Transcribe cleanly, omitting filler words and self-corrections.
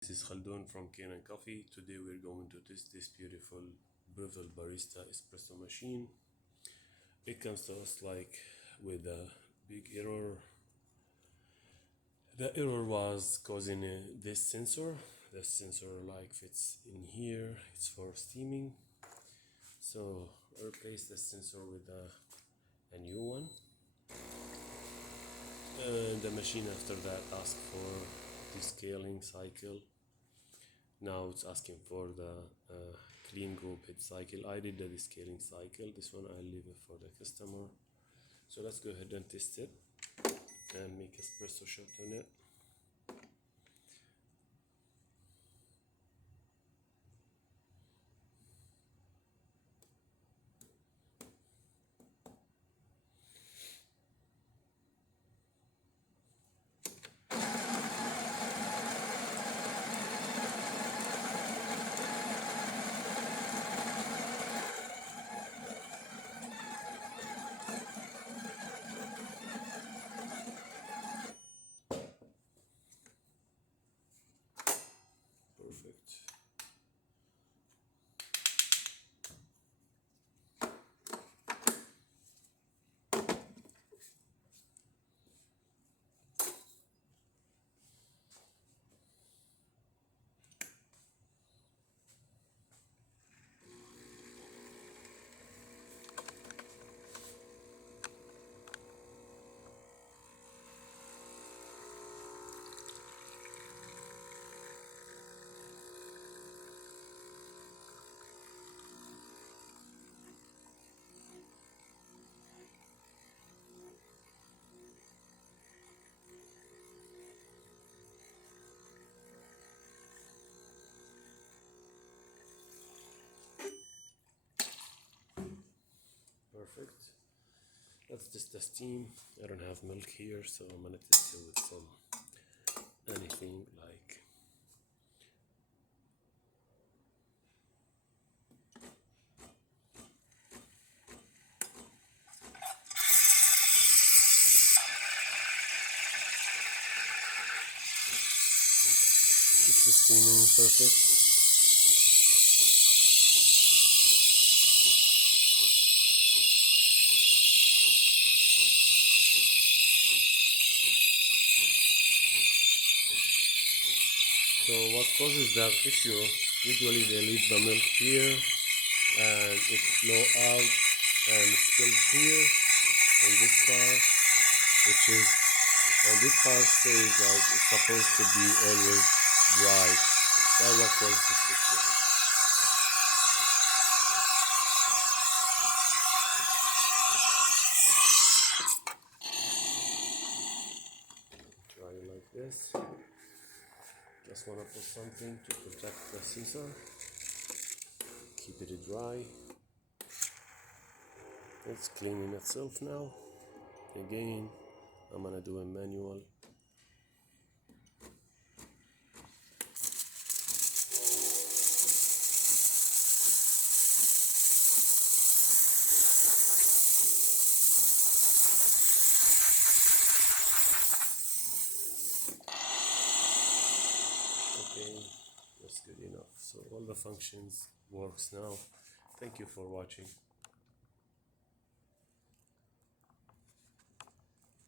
This is Khaldun from Kanen Coffee. Today we're going to test this beautiful Breville Barista Espresso machine. It comes to us like with a big error. The error was causing this sensor. The sensor like fits in here. It's for steaming. So I replaced the sensor with a new one. And the machine after that asked for descaling cycle. Now it's asking for the clean group head cycle. I did the descaling cycle. This one I'll leave it for the customer. So let's go ahead and test it and make espresso shot on it. Perfect. Perfect. Let's test the steam. I don't have milk here, so I'm gonna test it with some anything like it's the steaming perfect. So what causes that issue, usually they leave the milk here and it flow out and spills here on this part, which is on this part says like it's supposed to be always dry. That's what causes this issue. Try it like this. Just want to put something to protect the sensor, keep it dry. It's cleaning itself now. Again, I'm gonna do a manual. Okay, that's good enough. So all the functions works now. Thank you for watching.